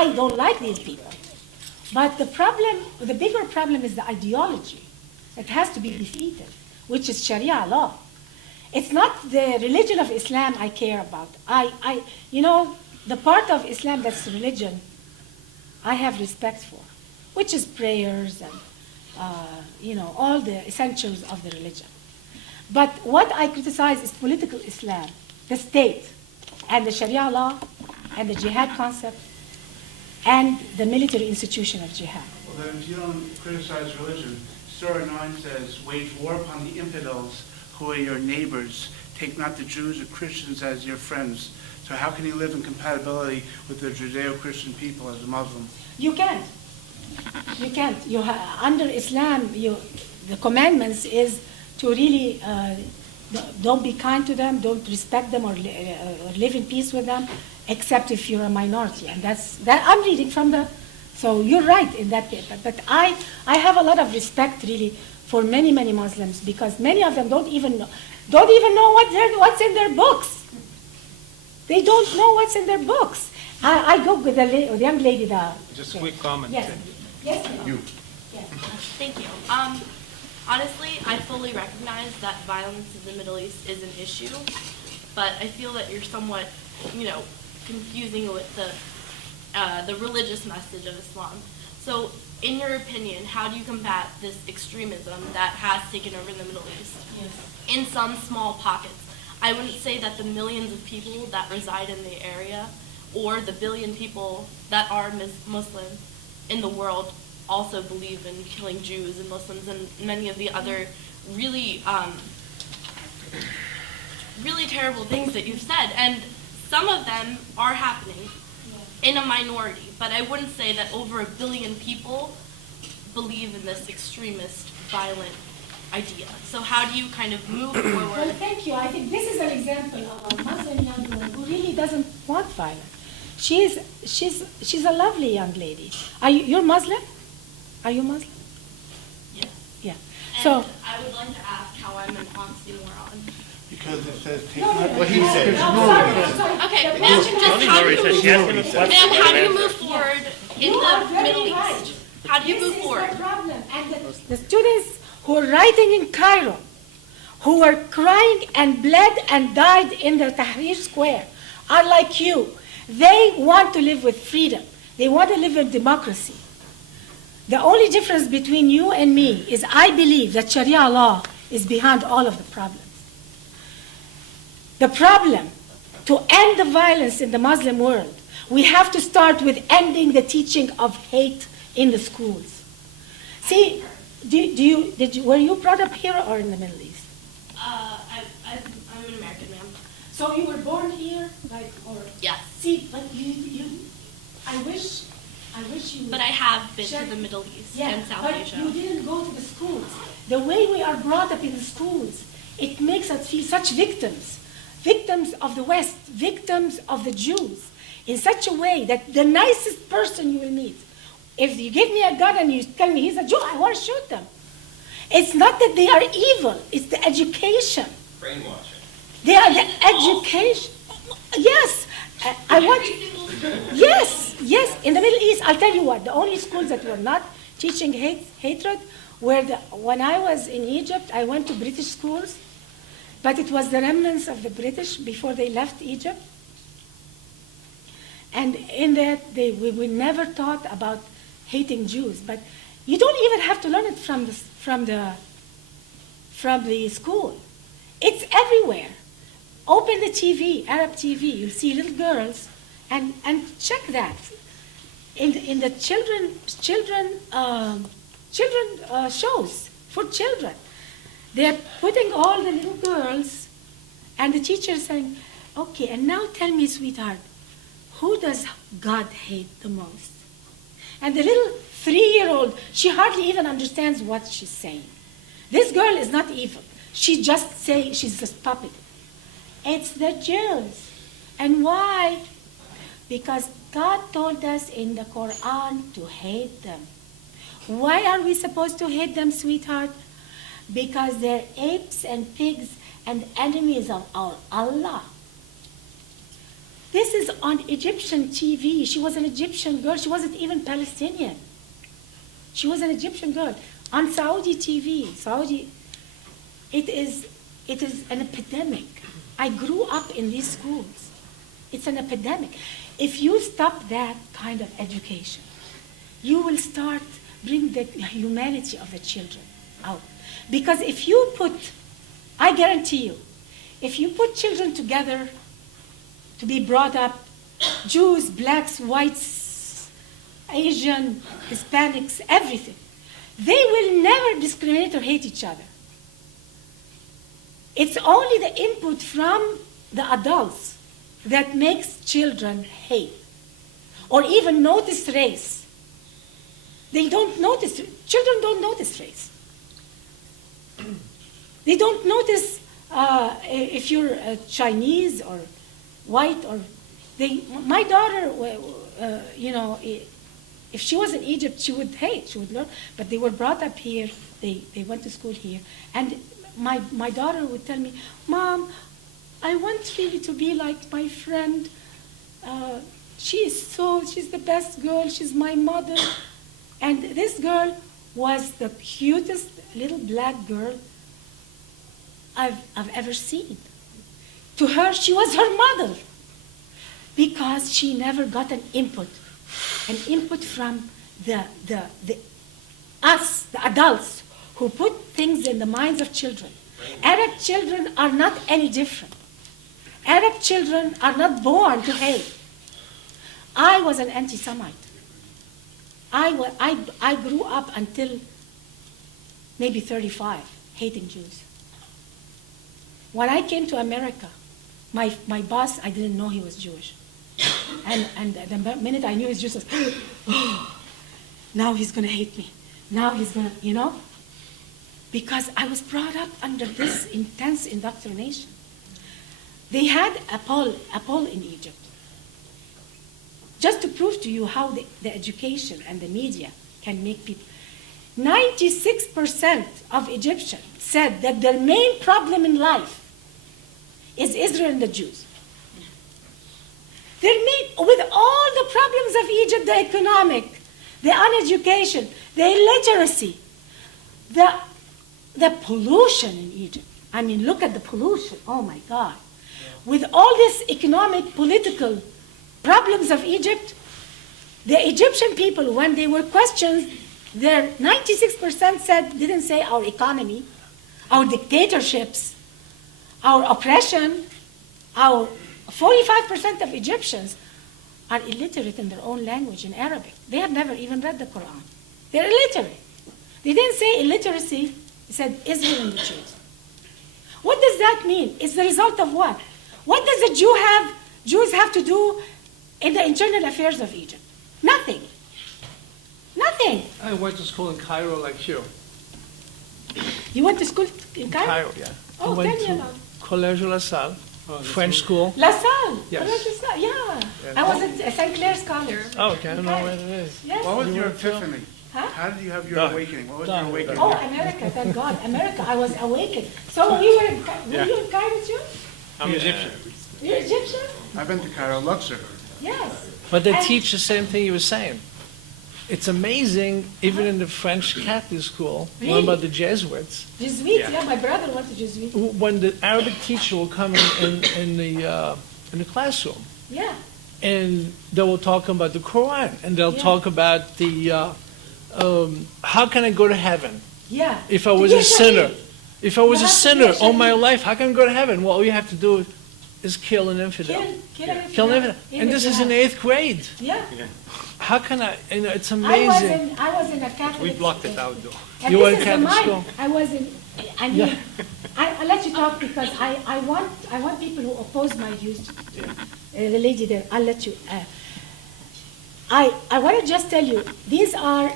I don't like these people. But the bigger problem is the ideology that has to be defeated, which is Sharia law. It's not the religion of Islam I care about. The part of Islam that's religion, I have respect for, which is prayers and, all the essentials of the religion. But what I criticize is political Islam, the state, and the Sharia law, and the jihad concept, and the military institution of jihad. Well, then, if you don't criticize religion, Surah 9 says, wage war upon the infidels who are your neighbors. Take not the Jews or Christians as your friends. So how can you live in compatibility with the Judeo-Christian people as a Muslim? You can't. You can't. Under Islam, the commandments is to really don't be kind to them, don't respect them, or live in peace with them, except if you're a minority. And that I'm reading from so you're right in that paper. But I have a lot of respect really for many, many Muslims, because many of them don't even know what's in their books. They don't know what's in their books. I go with the young lady there. Just a quick comment. Yes. Yes. You. Yes. Thank you. Honestly, I fully recognize that violence in the Middle East is an issue, but I feel that you're somewhat, confusing with the religious message of Islam. So, in your opinion, how do you combat this extremism that has taken over the Middle East? Yes. In some small pockets. I wouldn't say that the millions of people that reside in the area, or the billion people that are Muslim in the world, also believe in killing Jews and Muslims and many of the other really, really terrible things that you've said. And some of them are happening in a minority, but I wouldn't say that over 1 billion people believe in this extremist, violent idea. So how do you kind of move forward? Well, thank you. I think this is an example of a Muslim young woman who really doesn't want violence. She's a lovely young lady. You're Muslim? Are you Muslim? Yes. Yeah. And So I would like to ask how I'm an oxymoron. Because it says take No, not... What he said. sorry. Okay, ma'am, just how do you move forward in You are the very Middle right. East? How do you move forward? This is the problem. And the students who are writing in Cairo, who were crying and bled and died in the Tahrir Square, are like you. They want to live with freedom. They want to live in democracy. The only difference between you and me is I believe that Sharia law is behind all of the problems. The problem, to end the violence in the Muslim world, we have to start with ending the teaching of hate in the schools. See, were you brought up here or in the Middle East? I'm an American, ma'am. So you were born here, or? Yes. See, but I wish you. But I have been Sure. to the Middle East Yeah, and South but Asia. you didn't go to the schools. The way we are brought up in the schools, it makes us feel such victims of the West, victims of the Jews, in such a way that the nicest person you will meet, if you give me a gun and you tell me he's a Jew, I want to shoot them. It's not that they are evil, it's the education. Brainwashing. They are the education. Yes, I want. Yes. In the Middle East, I'll tell you what. The only schools that were not teaching hatred were when I was in Egypt. I went to British schools, but it was the remnants of the British before they left Egypt. And in that, we were never taught about hating Jews. But you don't even have to learn it from the school. It's everywhere. Open the TV, Arab TV. You'll see little girls, and check that. In the children shows for children, they're putting all the little girls, and the teacher saying, "Okay, and now tell me, sweetheart, who does God hate the most?" And the little 3-year-old, she hardly even understands what she's saying. This girl is not evil. She just say she's just puppet. It's the Jews. And why? Because God told us in the Quran to hate them. Why are we supposed to hate them, sweetheart? Because they're apes and pigs and enemies of our Allah. This is on Egyptian TV. She was an Egyptian girl. She wasn't even Palestinian. She was an Egyptian girl. On Saudi TV, it is an epidemic. I grew up in these schools. It's an epidemic. If you stop that kind of education, you will start bring the humanity of the children out. Because if you put, I guarantee you, if you put children together to be brought up, Jews, blacks, whites, Asian, Hispanics, everything, they will never discriminate or hate each other. It's only the input from the adults that makes children hate or even notice race. They don't notice, children don't notice race. They don't notice if you're Chinese or white or my daughter, if she was in Egypt, she would hate, she would learn, but they were brought up here, they went to school here, and my daughter would tell me, Mom, I want really to be like my friend. She's the best girl, she's my model. And this girl was the cutest little black girl I've ever seen. To her, she was her model because she never got an input from us, the adults, who put things in the minds of children. Arab children are not any different. Arab children are not born to hate. I was an anti-Semite. I grew up until maybe 35, hating Jews. When I came to America, my boss, I didn't know he was Jewish. And the minute I knew he was Jewish, I was, oh, now he's going to hate me. Now he's going to, because I was brought up under this intense indoctrination. They had a poll in Egypt. Just to prove to you how the education and the media can make people. 96% of Egyptians said that their main problem in life is Israel and the Jews. With all the problems of Egypt, the economic, the uneducation, the illiteracy, the pollution in Egypt. I mean, look at the pollution. Oh my God. With all this economic, political problems of Egypt, the Egyptian people, when they were questioned, their 96% didn't say our economy, our dictatorships, our oppression. Our 45% of Egyptians are illiterate in their own language, in Arabic. They have never even read the Quran. They're illiterate. They didn't say illiteracy, they said Israel and the Jews. What does that mean? It's the result of what? What does Jews have to do in the internal affairs of Egypt? Nothing. Nothing. I went to school in Cairo like you. You went to school in Cairo? Cairo, yeah. Oh, I went tell me to about it. Collège La Salle, French school. La Salle? Yes. Yeah. Yes. I was at St. Clair's College. Oh, okay, I don't know where it is. Yes. What was You your went to- epiphany? Huh? How did you have your Done. awakening? What was Done. your awakening? Oh, America, thank God. America, I was awakened. So were you in Cairo too? I'm Egyptian. You're Egyptian? I've been to Cairo, Luxor. Yes. But they And- teach the same thing you were saying. It's amazing, even in the French Catholic school, Really? run by the Jesuits, Jesuits, yeah, my brother went to Jesuit. when the Arabic teacher will come in the classroom, Yeah. and they will talk about the Quran, and they'll Yeah. talk about how can I go to heaven Yeah. if I was To a be sinner? shaheed. If I was You a have to be sinner a all my shaheed. life, how can I go to heaven? Well, all you have to do is kill an infidel. Kill an infidel. And this is in 8th grade. Yeah. How can I, it's I amazing. was in a Catholic. We blocked it out though. And You this were in is Catholic mine. school? I was in. I mean, I'll let you talk because I want people who oppose my views. The lady there, I'll let you. I want to just tell you, these are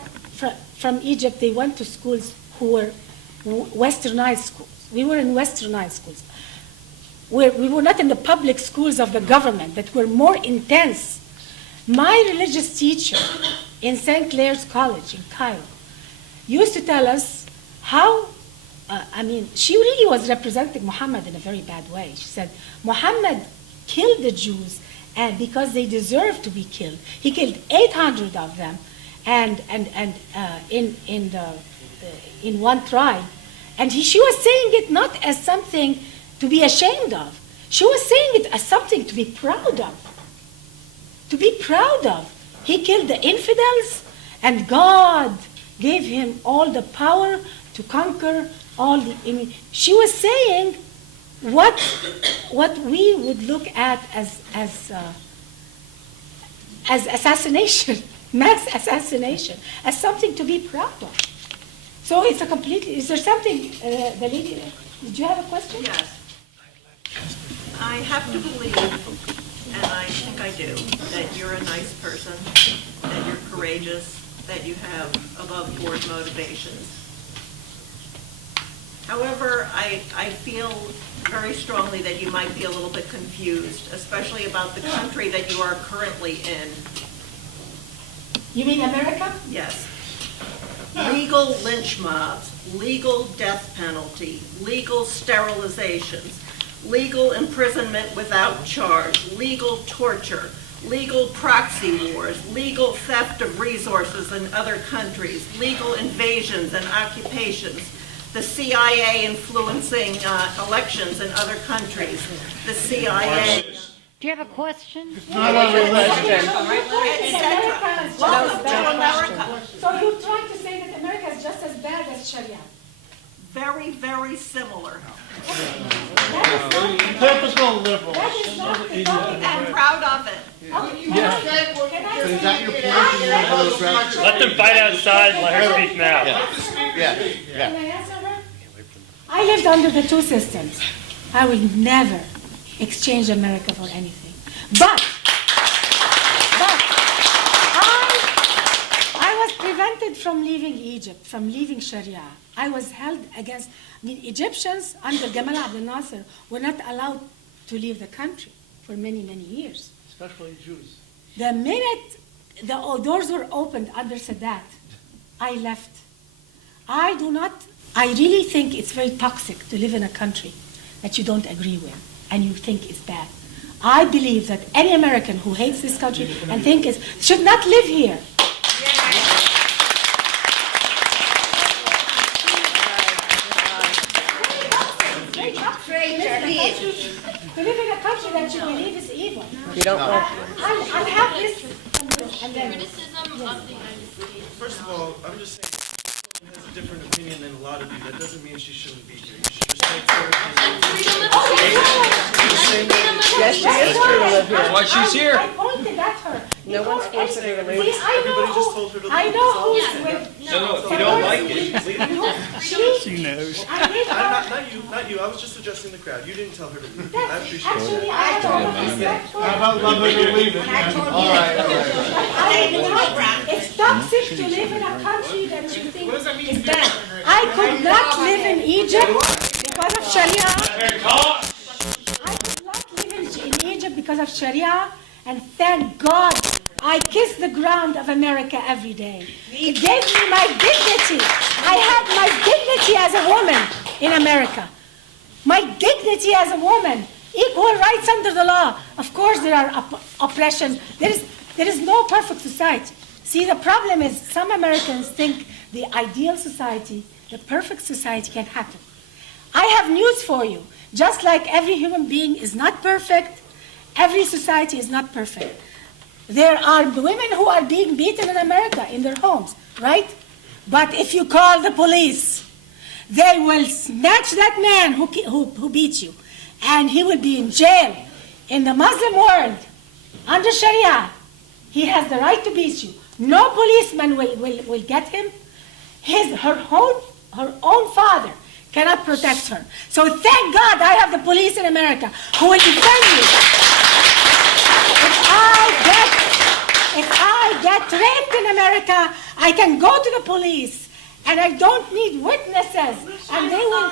from Egypt. They went to schools who were westernized schools. We were in westernized schools. We were not in the public schools of the government that were more intense. My religious teacher in St. Clair's College in Cairo used to tell us how, she really was representing Muhammad in a very bad way. She said, Muhammad killed the Jews and because they deserve to be killed. He killed 800 of them, and in one tribe. And she was saying it not as something to be ashamed of. She was saying it as something to be proud of. To be proud of. He killed the infidels, and God gave him all the power to conquer all the. She was saying what we would look at as assassination, mass assassination, as something to be proud of. So it's a completely. Is there something, the lady? Did you have a question? Yes. I have to believe, and I think I do, that you're a nice person, that you're courageous, that you have above-board motivations. However, I feel very strongly that you might be a little bit confused, especially about the country that you are currently in. You mean America? Yes. Legal lynch mobs, legal death penalty, legal sterilizations, legal imprisonment without charge, legal torture, legal proxy wars, legal theft of resources in other countries, legal invasions and occupations, the CIA influencing elections in other countries, the CIA. Do you have a question? Welcome to America. So you're trying to say that America is just as bad as Sharia? Very, very similar. Typical liberal. That is not the topic. And proud of it. Let them fight outside and let her speak now. Can I answer her? I lived under the two systems. I will never exchange America for anything. But I was prevented from leaving Egypt, from leaving Sharia. I was held against, Egyptians under Gamal Abdel Nasser were not allowed to leave the country for many, many years. Especially Jews. The minute the doors were opened under Sadat, I left. I really think it's very toxic to live in a country that you don't agree with and you think is bad. I believe that any American who hates this country and should not live here. To live in a country that you believe is evil. You don't want. I'll have this and then. Criticism of the United States. First of all, I'm just saying she has a different opinion than a lot of you. That doesn't mean she shouldn't be here. You should respect her opinion. Yes, she is free to live here. That's why she's here. I pointed at her. No one's forcing her to leave. See, Everybody just told her to leave. I know who's Yeah. with. No, if you don't like it, She knows. I gave her. Not you. I was just addressing the crowd. You didn't tell her to leave. I That's appreciate it. actually, I have a lot of respect for her. How about let her leave it? It's toxic to live in a country that you think is bad. I could not live in Egypt because of Sharia. I could not live in Egypt because of Sharia, and thank God I kiss the ground of America every day. It gave me my dignity. I had my dignity as a woman in America. My dignity as a woman. Equal rights under the law. Of course there are oppression. There is no perfect society. See, the problem is some Americans think the ideal society, the perfect society can happen. I have news for you. Just like every human being is not perfect, every society is not perfect. There are women who are being beaten in America in their homes, right? But if you call the police, they will snatch that man who beat you, and he will be in jail. In the Muslim world, under Sharia, he has the right to beat you. No policeman will get him. Her own father cannot protect her. So thank God I have the police in America who will defend you. If I get raped in America, I can go to the police, and I don't need witnesses, and they will.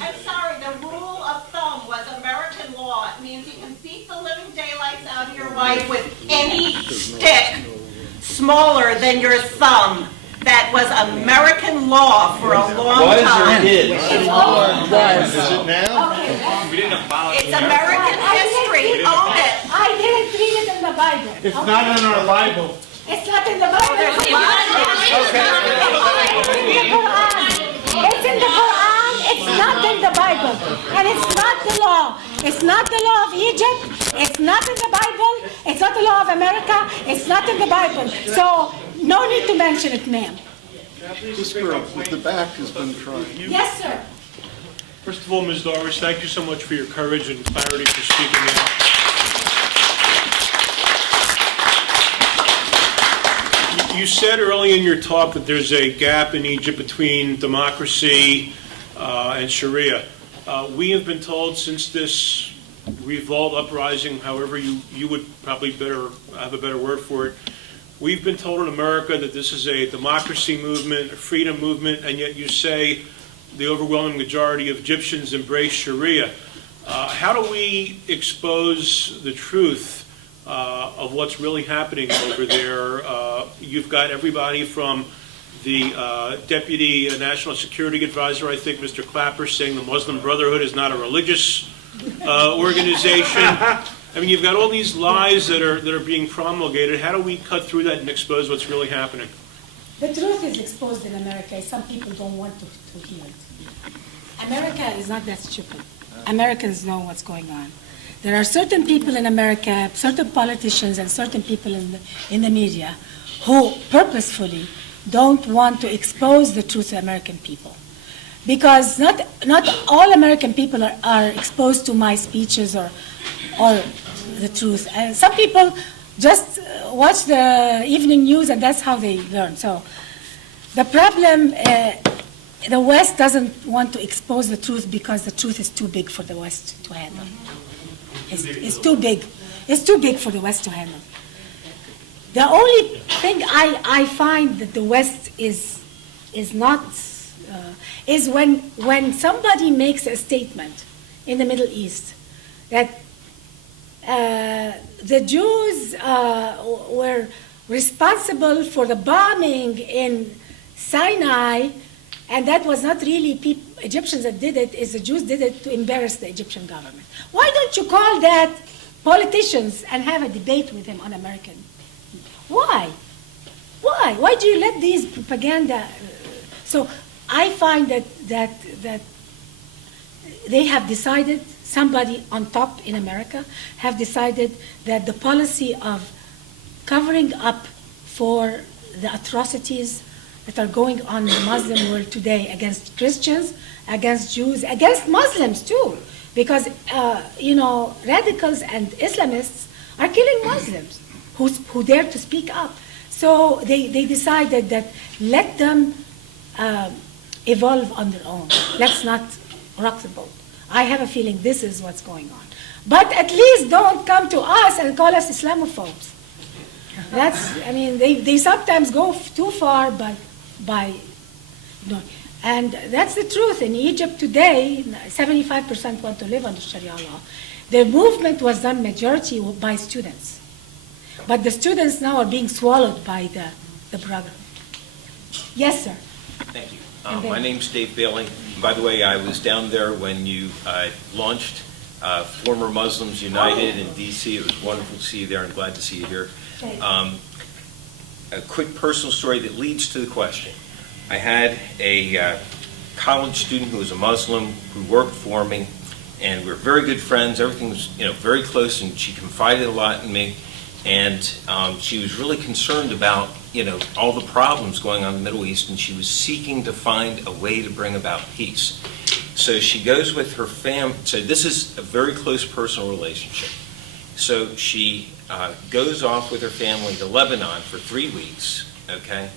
I'm sorry, the rule of thumb was American law. It means you can beat the living daylights out of your wife with any stick smaller than your thumb. That was American law for a long time. Is it now? It's American history. Mary, own it. I didn't read it in the Bible. It's not in our Bible. It's not in the Bible. It's in the Quran. It's in the Quran. It's not in the Bible. And it's not the law. It's not the law of Egypt. It's not in the Bible. It's not the law of America. It's not in the Bible. So no need to mention it, ma'am. This girl with the back has been trying. Yes, sir. First of all, Ms. Darwish, thank you so much for your courage and clarity for speaking out. You said early in your talk that there's a gap in Egypt between democracy and Shari'a. We have been told since this revolt, uprising, however you would probably have a better word for it, we've been told in America that this is a democracy movement, a freedom movement, and yet you say the overwhelming majority of Egyptians embrace Shari'a. How do we expose the truth of what's really happening over there? You've got everybody from the Deputy National Security Advisor, I think, Mr. Clapper, saying the Muslim Brotherhood is not a religious organization. I mean, you've got all these lies that are being promulgated. How do we cut through that and expose what's really happening? The truth is exposed in America. Some people don't want to hear it. America is not that stupid. Americans know what's going on. There are certain people in America, certain politicians and certain people in the media who purposefully don't want to expose the truth to American people. Because not all American people are exposed to my speeches or the truth. And some people just watch the evening news and that's how they learn. So the problem, the West doesn't want to expose the truth because the truth is too big for the West to handle. It's too big. It's too big for the West to handle. The only thing I find that the West is not is when somebody makes a statement in the Middle East that the Jews were responsible for the bombing in Sinai, and that was not really Egyptians that did it, is the Jews did it to embarrass the Egyptian government. Why don't you call that politicians and have a debate with them on American? Why? Why? Why do you let these propaganda? So I find that they have decided, somebody on top in America have decided that the policy of covering up for the atrocities that are going on in the Muslim world today against Christians, against Jews, against Muslims too, because radicals and Islamists are killing Muslims who dare to speak up. So they decided that let them evolve on their own. Let's not rock the boat. I have a feeling this is what's going on. But at least don't come to us and call us Islamophobes. They sometimes go too far, but and that's the truth. In Egypt today, 75% want to live under Sharia law. The movement was done majority by students. But the students now are being swallowed by the brotherhood. Yes, sir. Thank you. My name's Dave Bailey. By the way, I was down there when you launched Former Muslims United in D.C. It was wonderful to see you there and glad to see you here. A quick personal story that leads to the question. I had a college student who was a Muslim who worked for me, and we were very good friends. Everything was very close, and she confided a lot in me. And she was really concerned about all the problems going on in the Middle East, and she was seeking to find a way to bring about peace. So she goes with her family. So this is a very close personal relationship. So she goes off with her family to Lebanon for 3 weeks, okay?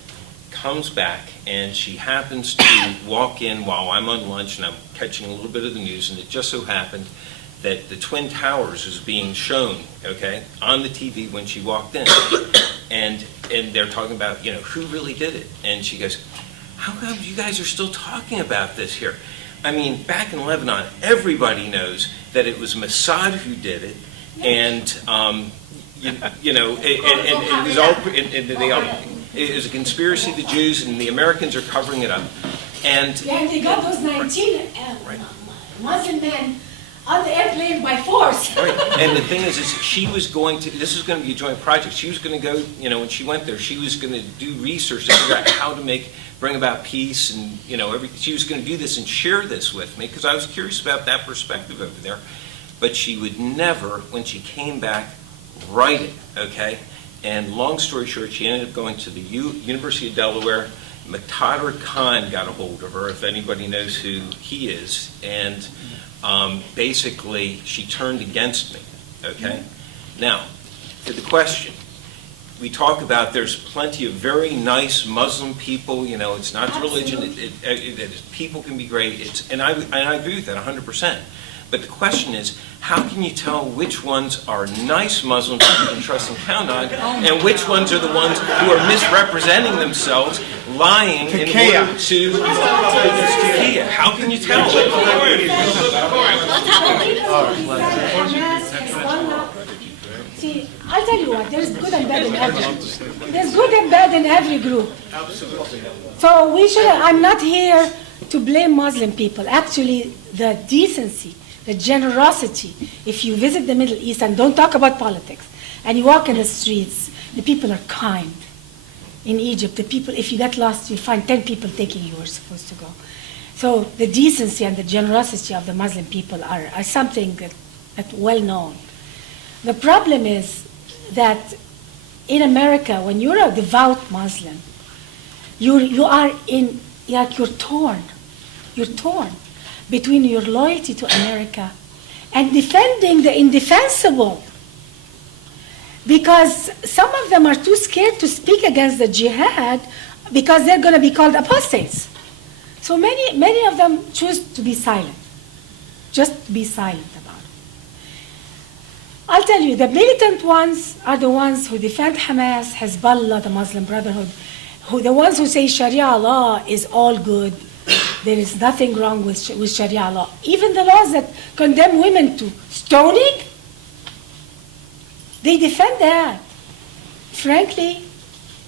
Comes back, and she happens to walk in while I'm on lunch, and I'm catching a little bit of the news, and it just so happened that the Twin Towers is being shown, okay, on the TV when she walked in. And they're talking about, who really did it? And she goes, how come you guys are still talking about this here? I mean, back in Lebanon, everybody knows that it was Mossad who did it, and it was a conspiracy of the Jews, and the Americans are covering it up. And they got those 19 Muslim men on the airplane by force. Right. And the thing is she was going to, this is going to be a joint project. She was going to go, when she went there, she was going to do research to figure out how to bring about peace and, she was going to do this and share this with me because I was curious about that perspective over there. But she would never, when she came back, write it, okay? And long story short, she ended up going to the University of Delaware. Muqtada Khan got a hold of her, if anybody knows who he is, and basically she turned against me, okay? Now, to the question, we talk about there's plenty of very nice Muslim people, it's not the religion, people can be great, and I agree with that 100%. But the question is, how can you tell which ones are nice Muslims that you can trust and count on, and which ones are the ones who are misrepresenting themselves, lying in order to Takia? How can you tell? See, I'll tell you what, there's good and bad in every There's good and bad in every group. So I'm not here to blame Muslim people. Actually, the decency, the generosity, if you visit the Middle East, and don't talk about politics, and you walk in the streets, the people are kind. In Egypt, the people, if you get lost, you find 10 people taking you where you're supposed to go. So the decency and the generosity of the Muslim people are something that's well known. The problem is that in America, when you're a devout Muslim, you are you're torn. You're torn between your loyalty to America and defending the indefensible. Because some of them are too scared to speak against the jihad because they're going to be called apostates. So many of them choose to be silent. Just be silent about it. I'll tell you, the militant ones are the ones who defend Hamas, Hezbollah, the Muslim Brotherhood, the ones who say Sharia law is all good. There is nothing wrong with Sharia law. Even the laws that condemn women to stoning, they defend that. Frankly,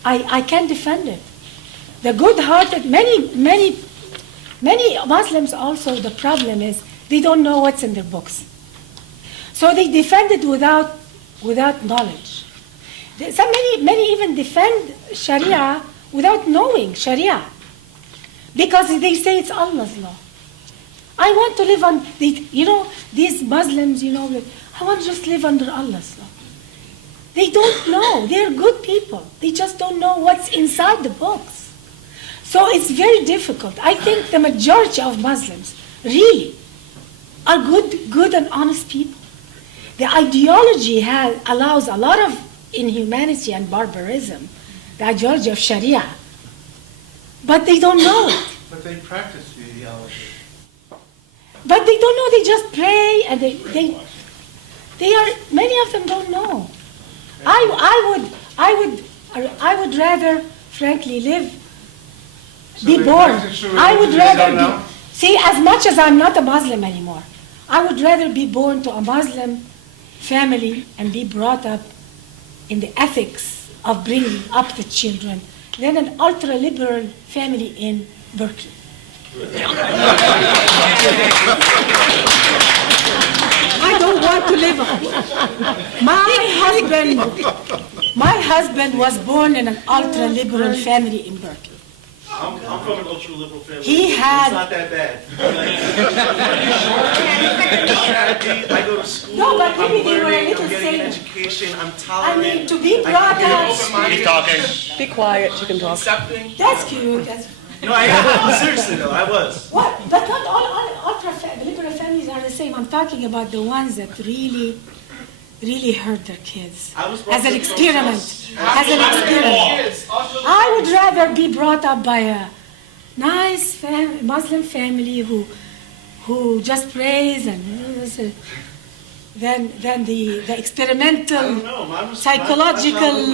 I can't defend it. The good-hearted, many Muslims also, the problem is they don't know what's in their books. So they defend it without knowledge. Many even defend Sharia without knowing Sharia, because they say it's Allah's law. I want to live on, these Muslims, I want to just live under Allah's law. They don't know. They're good people. They just don't know what's inside the books. So it's very difficult. I think the majority of Muslims really are good and honest people. The ideology allows a lot of inhumanity and barbarism, the ideology of Sharia, but they don't know it. But they practice the ideology. But they don't know. They just pray, and many of them don't know. I would rather, frankly, be born. I would rather see, as much as I'm not a Muslim anymore, I would rather be born to a Muslim family and be brought up in the ethics of bringing up the children than an ultra-liberal family in Berkeley. I don't want to live. My husband was born in an ultra-liberal family in Berkeley. I'm from an ultra-liberal family. He had. It's not that bad. I go to school. No, but I'm maybe they were a learning. little I'm getting an saner. education. I'm I tolerant. mean, to be brought up. Keep talking. Be quiet, you can talk. Accepting. That's cute. No, I seriously though, I was. What? But not all ultra-liberal families are the same. I'm talking about the ones that really hurt their kids. As an experiment. I would rather be brought up by a nice Muslim family who just prays and than the experimental psychological.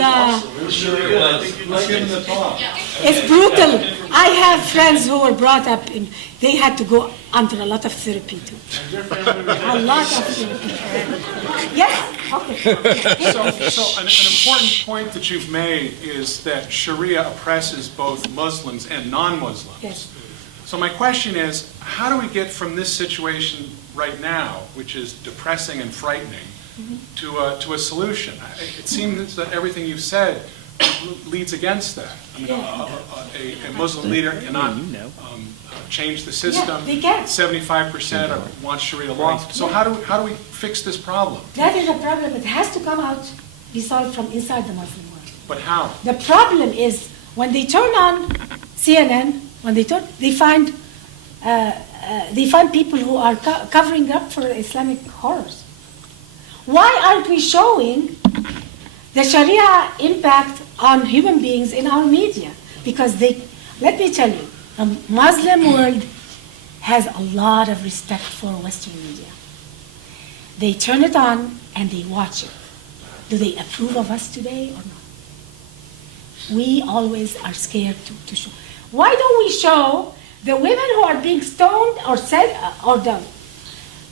It's brutal. I have friends who were brought up they had to go under a lot of therapy too. A lot of therapy. Yes. Okay. So an important point that you've made is that Sharia oppresses both Muslims and non-Muslims. Yes. So my question is, how do we get from this situation right now, which is depressing and frightening, to a solution? It seems that everything you've said leads against that. I mean, a Muslim leader cannot change the system. They can. 75% want Sharia law. So how do we fix this problem? That is a problem that has to come out, be solved from inside the Muslim world. But how? The problem is when they turn on CNN, they find people who are covering up for Islamic horrors. Why aren't we showing the Sharia impact on human beings in our media? Because let me tell you, the Muslim world has a lot of respect for Western media. They turn it on and they watch it. Do they approve of us today or not? We always are scared to show. Why don't we show the women who are being stoned or said or done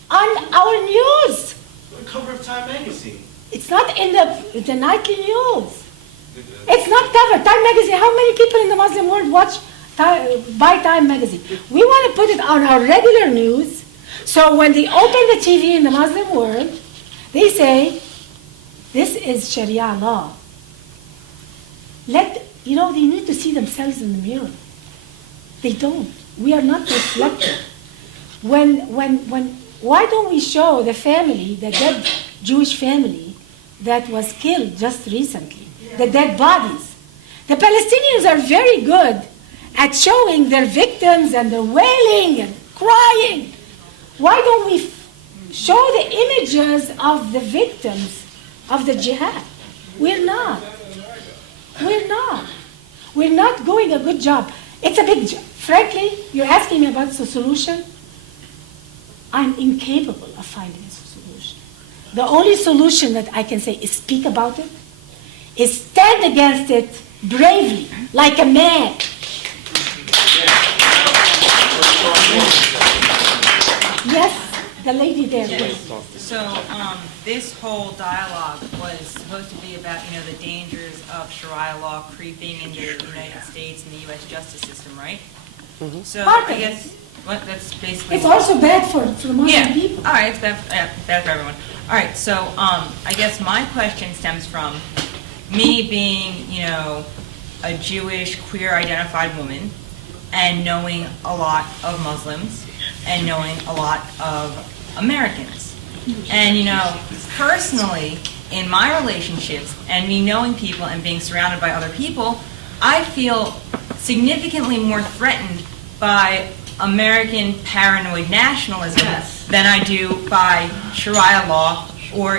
on our news? The cover of Time magazine. It's not in the nightly news. It's not covered. Time magazine. How many people in the Muslim world buy Time magazine? We want to put it on our regular news, so when they open the TV in the Muslim world, they say, "This is Sharia law." They need to see themselves in the mirror. They don't. We are not reflective. Why don't we show the family, the dead Jewish family that was killed just recently, the dead bodies? The Palestinians are very good at showing their victims and their wailing and crying. Why don't we show the images of the victims of the jihad? We're not. We're not doing a good job. It's a big job. Frankly, you're asking me about the solution. I'm incapable of finding a solution. The only solution that I can say is speak about it, is stand against it bravely, like a man. Yes, the lady there, please. So this whole dialogue was supposed to be about, the dangers of Sharia law creeping into the United States and the U.S. justice system, right? Mm-hmm. So I guess that's basically. It's also bad for Muslim people. All right, it's bad for everyone. All right, so I guess my question stems from me being, a Jewish queer-identified woman, and knowing a lot of Muslims, and knowing a lot of Americans. And, personally, in my relationships, and me knowing people and being surrounded by other people, I feel significantly more threatened by American paranoid nationalism than I do by Sharia law or,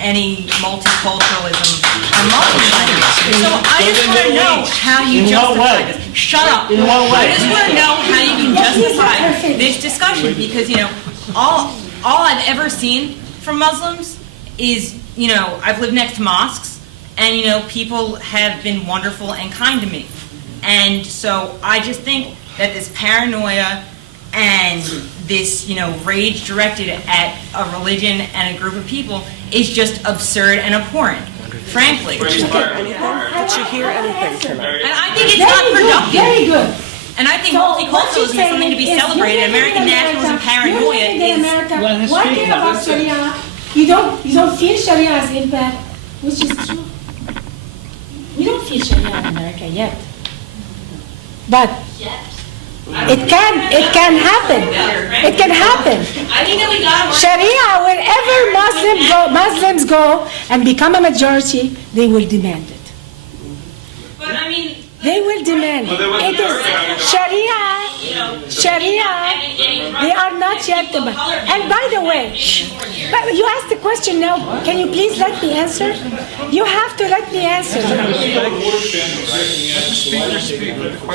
any multiculturalism or multiculturalism. So I just want to know how you justify this. Shut up. I just want to know how you can justify this discussion because, all I've ever seen from Muslims is, I've lived next to mosques and, people have been wonderful and kind to me. And so I just think that this paranoia and this, rage directed at a religion and a group of people is just absurd and abhorrent, frankly. Did you hear anything tonight? And I think it's not productive. Very good. And I think multiculturalism is something to be celebrated. American nationalism paranoia is. One thing about Sharia, you don't feel Sharia's impact, which is true. We don't feel Sharia in America yet. But it can happen. It can happen. Sharia, wherever Muslims go and become a majority, they will demand it. But I mean, they will demand it. It is Sharia. They are not yet the. And by the way, but you asked the question now. Can you please let me answer? You have to let me answer.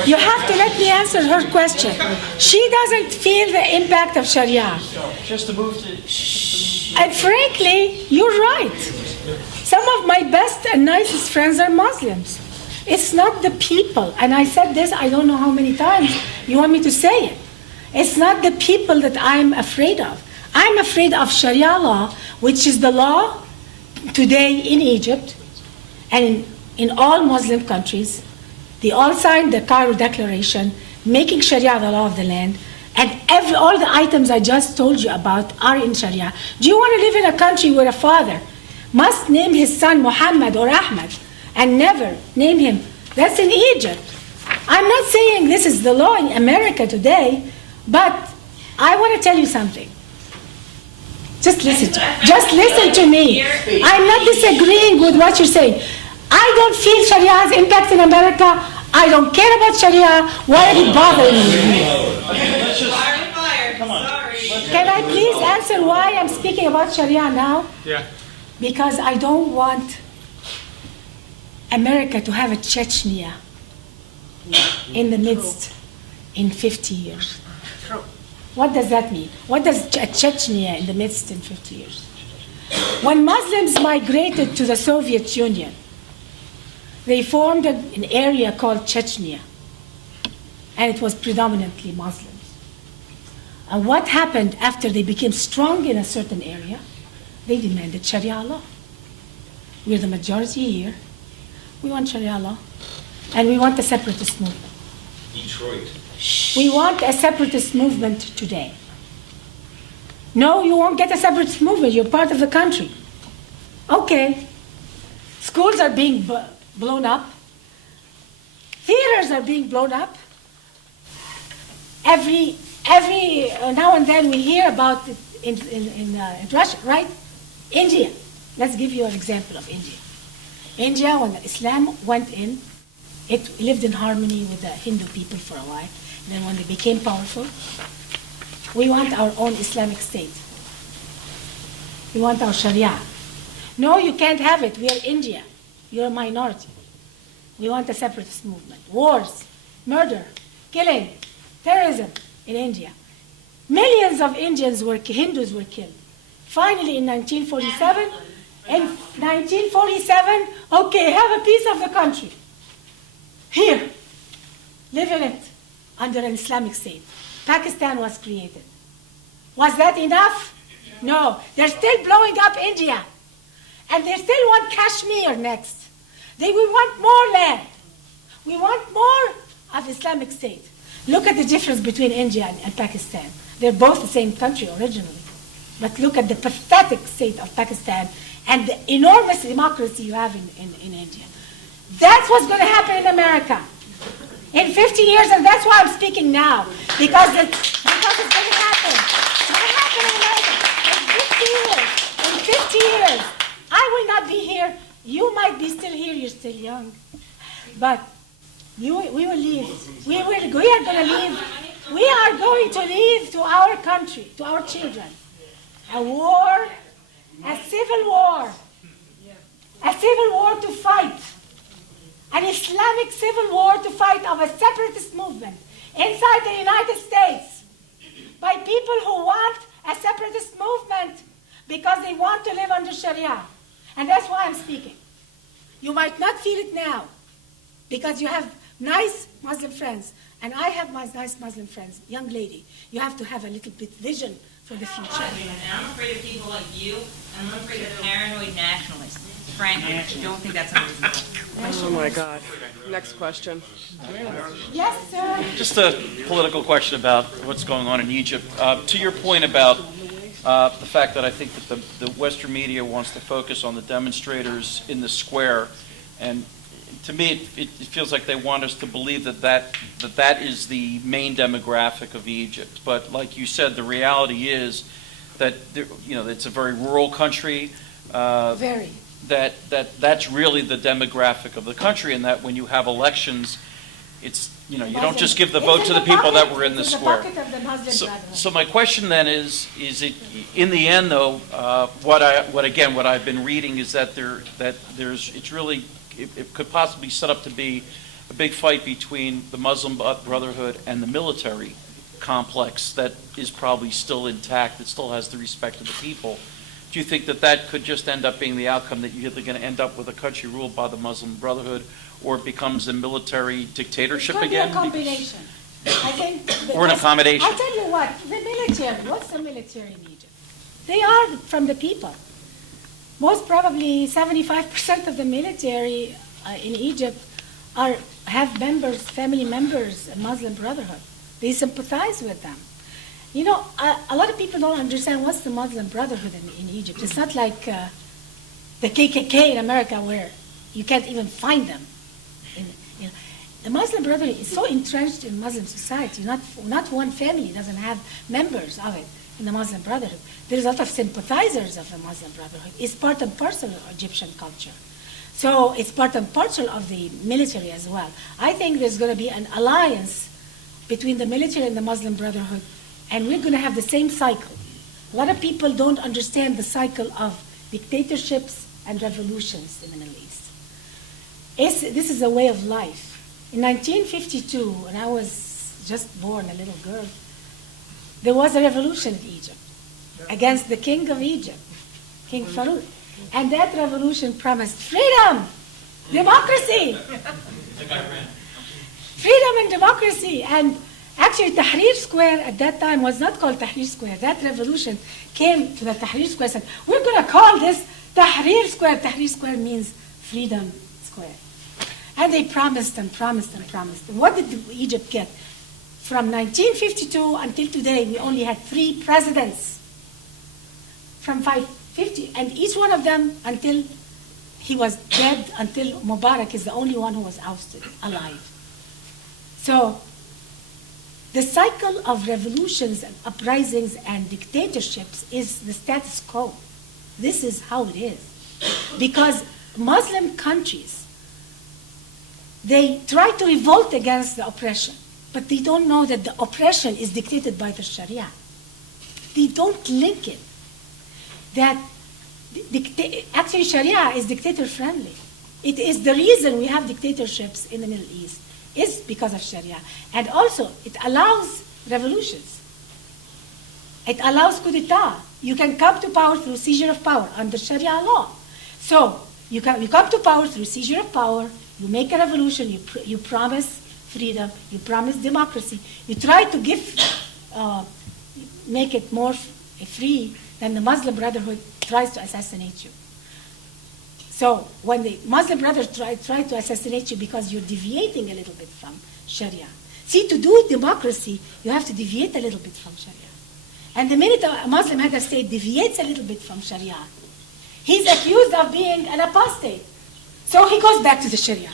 You have to let me answer her question. She doesn't feel the impact of Sharia. And frankly, you're right. Some of my best and nicest friends are Muslims. It's not the people. And I said this, I don't know how many times you want me to say it. It's not the people that I'm afraid of. I'm afraid of Sharia law, which is the law today in Egypt and in all Muslim countries. They all signed the Cairo Declaration making Sharia the law of the land, and all the items I just told you about are in Sharia. Do you want to live in a country where a father must name his son Muhammad or Ahmad and never name him? That's in Egypt. I'm not saying this is the law in America today, but I want to tell you something. Just listen to me. I'm not disagreeing with what you're saying. I don't feel Sharia's impact in America. I don't care about Sharia. Why are you bothering me? Can I please answer why I'm speaking about Sharia now? Yeah. Because I don't want America to have a Chechnya in the midst in 50 years. What does that mean? What does a Chechnya in the midst in 50 years? When Muslims migrated to the Soviet Union, they formed an area called Chechnya, and it was predominantly Muslims. And what happened after they became strong in a certain area? They demanded Sharia law. We're the majority here. We want Sharia law, and we want a separatist movement. Detroit. We want a separatist movement today. No, you won't get a separatist movement. You're part of the country. Okay. Schools are being blown up. Theaters are being blown up. Every now and then we hear about it in Russia, right? India. Let's give you an example of India. India, when Islam went in, it lived in harmony with the Hindu people for a while. And then when they became powerful, we want our own Islamic state. We want our Sharia. No, you can't have it. We are India. You're a minority. We want a separatist movement. Wars, murder, killing, terrorism in India. Millions of Hindus were killed. Finally, in 1947, okay, have a piece of the country. Here, live in it under an Islamic state. Pakistan was created. Was that enough? No. They're still blowing up India. And they still want Kashmir next. We want more land. We want more of Islamic state. Look at the difference between India and Pakistan. They're both the same country originally. But look at the pathetic state of Pakistan and the enormous democracy you have in India. That's what's going to happen in America in 50 years, and that's why I'm speaking now, because it's going to happen. It's going to happen in America in 50 years. I will not be here. You might be still here. You're still young. But we will leave. We are going to leave. We are going to leave to our country, to our children, a war, a civil war to fight, an Islamic civil war to fight of a separatist movement inside the United States by people who want a separatist movement because they want to live under Sharia. And that's why I'm speaking. You might not feel it now because you have nice Muslim friends, and I have my nice Muslim friends. Young lady, you have to have a little bit vision for the future. And I'm afraid of people like you, and I'm afraid of paranoid nationalists. Frankly, I don't think that's unreasonable. Oh my God. Next question. Yes, sir. Just a political question about what's going on in Egypt. To your point about the fact that I think that the Western media wants to focus on the demonstrators in the square, and to me it feels like they want us to believe that is the main demographic of Egypt. But like you said, the reality is that it's a very rural country. Very. That's really the demographic of the country, and that when you have elections, it's you don't just give the vote to the people that were in the square. So my question then is it in the end though what I've been reading is that it could possibly set up to be a big fight between the Muslim Brotherhood and the military complex that is probably still intact, that still has the respect of the people. Do you think that could just end up being the outcome, that you're either going to end up with a country ruled by the Muslim Brotherhood or it becomes a military dictatorship again? It could be a combination. I think. Or an accommodation. I'll tell you what, the military, what's the military in Egypt? They are from the people. Most probably 75% of the military in Egypt have members, family members, in Muslim Brotherhood. They sympathize with them. You know, a lot of people don't understand what's the Muslim Brotherhood in Egypt. It's not like the KKK in America where you can't even find them. The Muslim Brotherhood is so entrenched in Muslim society. Not one family doesn't have members of it in the Muslim Brotherhood. There's a lot of sympathizers of the Muslim Brotherhood. It's part and parcel of Egyptian culture. So it's part and parcel of the military as well. I think there's going to be an alliance between the military and the Muslim Brotherhood, and we're going to have the same cycle. A lot of people don't understand the cycle of dictatorships and revolutions in the Middle East. This is a way of life. In 1952, when I was just born, a little girl, there was a revolution in Egypt against the king of Egypt, King Farouk. And that revolution promised freedom, democracy. Freedom and democracy. And actually, Tahrir Square at that time was not called Tahrir Square. That revolution came to the Tahrir Square and said, we're going to call this Tahrir Square. Tahrir Square means Freedom Square. And they promised and promised and promised. And what did Egypt get? From 1952 until today, we only had 3 presidents. From 550, and each one of them until he was dead, until Mubarak is the only one who was ousted, alive. So, the cycle of revolutions and uprisings and dictatorships is the status quo. This is how it is. Because Muslim countries, they try to revolt against the oppression, but they don't know that the oppression is dictated by the Sharia. They don't link it. That actually Sharia is dictator friendly. It is the reason we have dictatorships in the Middle East is because of Sharia. And also, it allows revolutions. It allows coup d'etat. You can come to power through seizure of power under Sharia law. So, you come to power through seizure of power, you make a revolution, you promise freedom, you promise democracy, you try to make it more free, then the Muslim Brotherhood tries to assassinate you. So when the Muslim Brothers try to assassinate you because you're deviating a little bit from Sharia. See, to do democracy, you have to deviate a little bit from Sharia. And the minute a Muslim head of state deviates a little bit from Sharia, he's accused of being an apostate. So he goes back to the Sharia.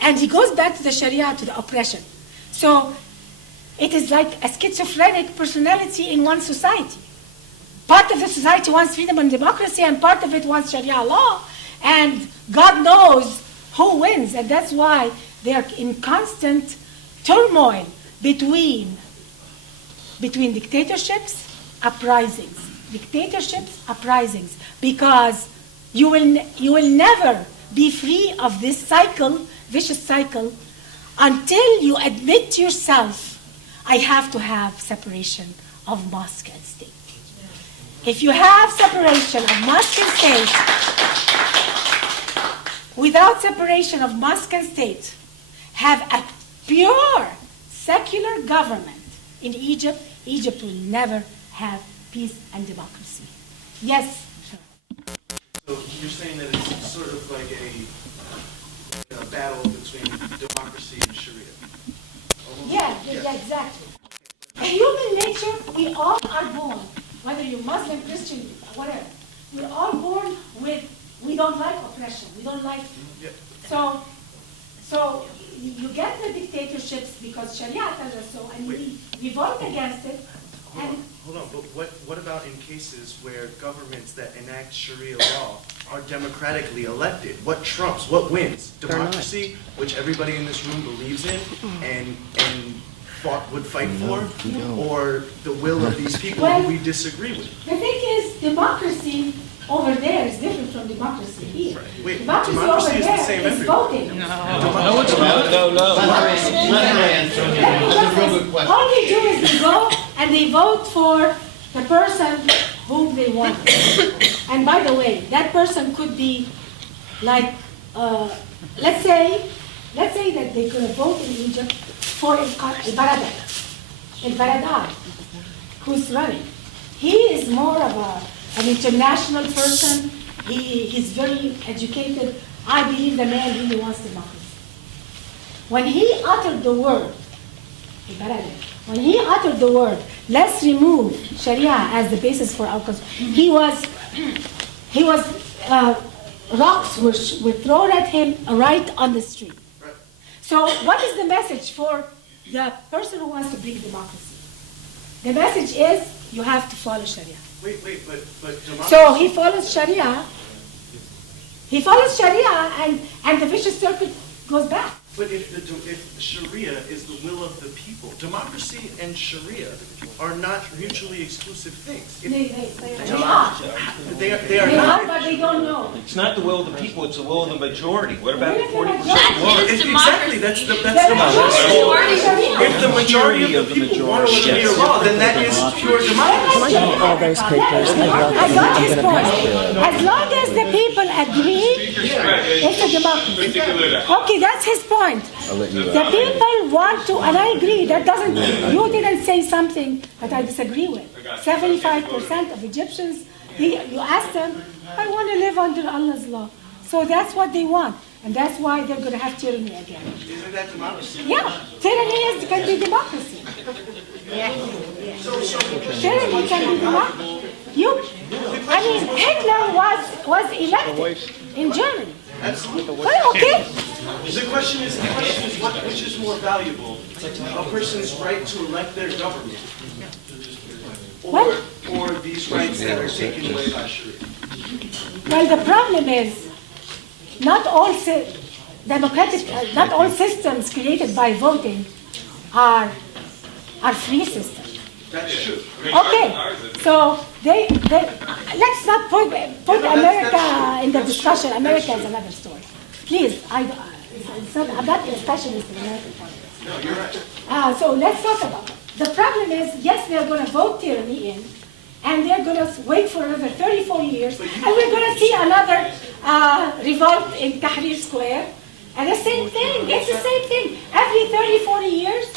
And he goes back to the Sharia, to the oppression. So it is like a schizophrenic personality in one society. Part of the society wants freedom and democracy, and part of it wants Sharia law. And God knows who wins. And that's why they are in constant turmoil between dictatorships, uprisings. Dictatorships, uprisings. Because you will never be free of this cycle, vicious cycle, until you admit to yourself, I have to have separation of mosque and state. If you have separation of mosque and state, without separation of mosque and state, have a pure secular government in Egypt, Egypt will never have peace and democracy. Yes? Sure. So you're saying that it's sort of like a battle between democracy and Sharia? Yeah, exactly. In human nature, we all are born, whether you're Muslim, Christian, whatever, we're all born with, we don't like oppression, we don't like, so you get the dictatorships because Sharia tells us so, and we vote against it. Hold on, but what about in cases where governments that enact Sharia law are democratically elected? What trumps? What wins? Democracy, which everybody in this room believes in and would fight for, or the will of these people who we disagree with? The thing is, democracy over there is different from democracy here. Wait, democracy over is there the same is voting. No, it's not. No. All they do is they go and they vote for the person whom they want. And by the way, that person could be like, let's say that they could vote in Egypt for El-Baradar, who's running. He is more of an international person. He's very educated. I believe the man really wants democracy. when he uttered the word, let's remove Sharia as the basis for our constitution, rocks were thrown at him right on the street. So what is the message for the person who wants to bring democracy? The message is you have to follow Sharia. Wait, but democracy... So he follows Sharia. And the vicious circle goes back. But if Sharia is the will of the people, democracy and Sharia are not mutually exclusive things. They are. They are not. But they don't know. It's not the will of the people, it's the will of the majority. What about the 40%? Exactly, that's the majority. If the majority of the people want to eliminate a law, then that is pure democracy. All those papers. I got his point. As long as the people agree, it's a democracy. Okay, that's his point. The people want to, and I agree, that doesn't, you didn't say something that I disagree with. 75% of Egyptians, you ask them, I want to live under Allah's law. So that's what they want. And that's why they're going to have tyranny again. Isn't that democracy? Yeah, tyranny can be democracy. Tyranny can be democracy. Hitler was elected in Germany. Absolutely. Well, okay. The question is which is more valuable? A person's right to elect their government, or these rights that are taken away by Sharia? Well, the problem is not all systems created by voting are free systems. That's true. Okay, so let's not put America in the discussion. America is another story. Please, I'm not a specialist in American politics. No, you're right. So let's talk about it. The problem is, yes, they're going to vote tyranny in, and they're going to wait for another 34 years, and we're going to see another revolt in Tahrir Square, and the same thing. It's the same thing. Every 30, 40 years,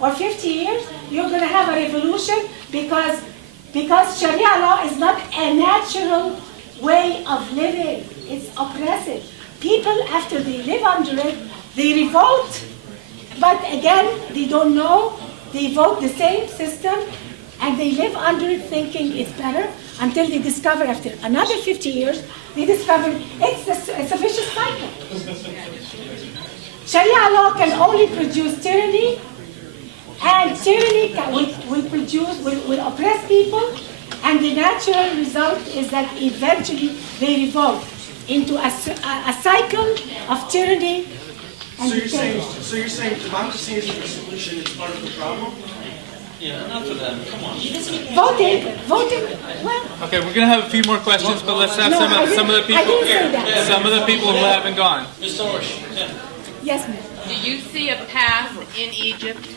or 50 years, you're going to have a revolution because Sharia law is not a natural way of living. It's oppressive. People, after they live under it, they revolt, but again, they don't know. They vote the same system, and they live under it thinking it's better until they discover, after another 50 years, they discover it's a vicious cycle. Sharia law can only produce tyranny, and tyranny will oppress people, and the natural result is that eventually they revolt into a cycle of tyranny and decay. So you're saying democracy isn't the solution, it's part of the problem? Yeah, enough of that. Come on. Voting, well... Okay, we're going to have a few more questions, but let's have some of the people who haven't gone. Ms. Darwish. Yes, ma'am. Do you see a path in Egypt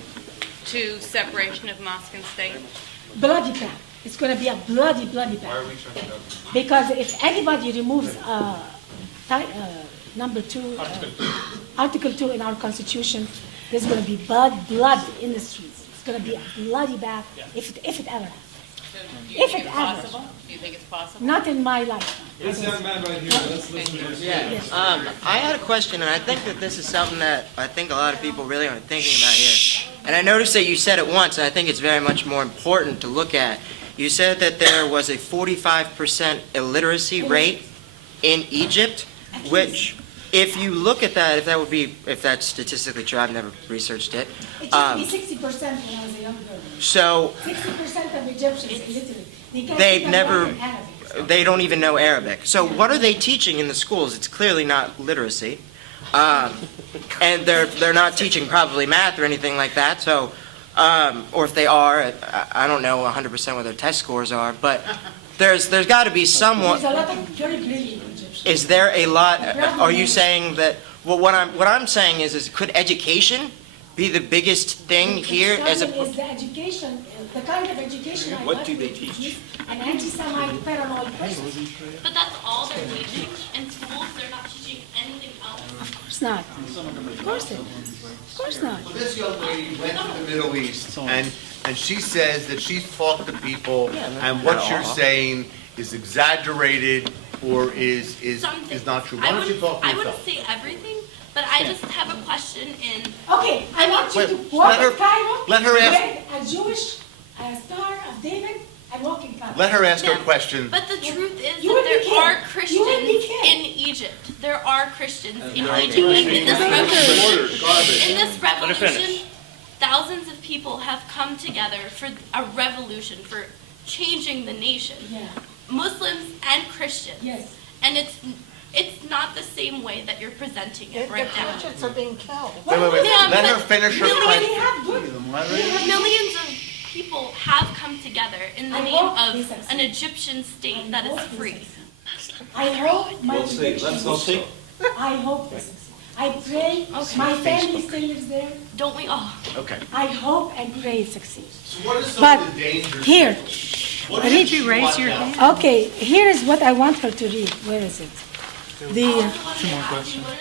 to separation of mosque and state? Bloody path. It's going to be a bloody path. Why are we trying to... Because if anybody removes number 2, Article 2 in our Constitution, there's going to be blood in the streets. It's going to be a bloody bath if it ever happens. Do you think it's possible? Do you think it's possible? Not in my lifetime. This young man right here, let's listen to him. Yeah. I had a question, and I think that this is something that I think a lot of people really aren't thinking about here. And I noticed that you said it once, and I think it's very much more important to look at. You said that there was a 45% illiteracy rate in Egypt, which, if you look at that, if that's statistically true, I've never researched it. It used to be 60% when I was a young girl. So 60% of Egyptians illiterate. They don't even know Arabic. So what are they teaching in the schools? It's clearly not literacy, and they're not teaching probably math or anything like that. So, or if they are, I don't know 100% what their test scores are, but there's got to be somewhat. There's a lot of very brilliant Egyptians. Is there a lot? Are you saying that? Well, what I'm saying is could education be the biggest thing here as a? Is the education, the kind of education I What do they teach? An anti-Semite paranoid person. But that's all they're teaching. In schools, they're not teaching anything else. Of course not. Of course not. Well, this young lady went to the Middle East, and she says that she's talked to people, and what you're saying is exaggerated or is not true. Why don't you talk to I yourself? wouldn't say everything, But I just have a question in. Okay, I want you Wait, to walk let her- in Cairo. let her ask- with a Jewish Star of David and walk in Cairo. Let her ask her question. But the truth is You would that be there are killed. Christians You would be killed. in Egypt. There are Christians in right. Egypt. And in this revolution, Garbage. in this Let her revolution, finish. thousands of people have come together for a revolution, for changing the nation. Yeah. Muslims and Christians. Yes. And it's not the same way that you're presenting it right now. Christians are being killed. Wait. Yeah, Let but her finish her millions- question. Millions of people have come together in the I name hope of they succeed. an Egyptian state that is free. I hope my prediction We'll see. I hope this. I pray my family still lives there. Don't we all? Okay. I hope and pray it succeeds. So what is some But of the dangers? here, What did you raise your hand? okay, here is what I want her to read. Where is it? The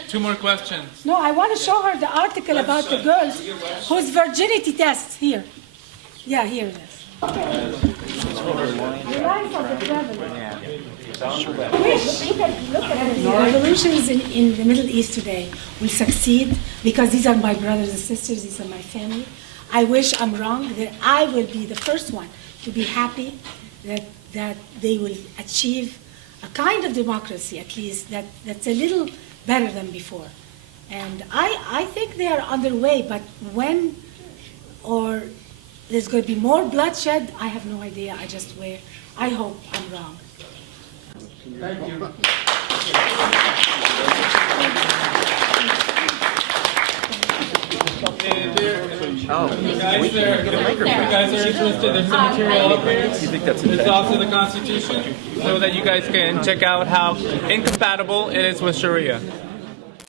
Two more questions. no, I want to show her the article about the girls whose virginity tests. Here, yeah, here it is. The life of the traveler. Look at it. The revolutions in the Middle East today will succeed because these are my brothers and sisters, these are my family. I wish I'm wrong, that I will be the first one to be happy that they will achieve a kind of democracy, at least, that's a little better than before. And I think they are underway, but when or there's going to be more bloodshed, I have no idea. I hope I'm wrong. Thank you. You guys are interested, there's some material up here. It's also the Constitution, so that you guys can check out how incompatible it is with Sharia.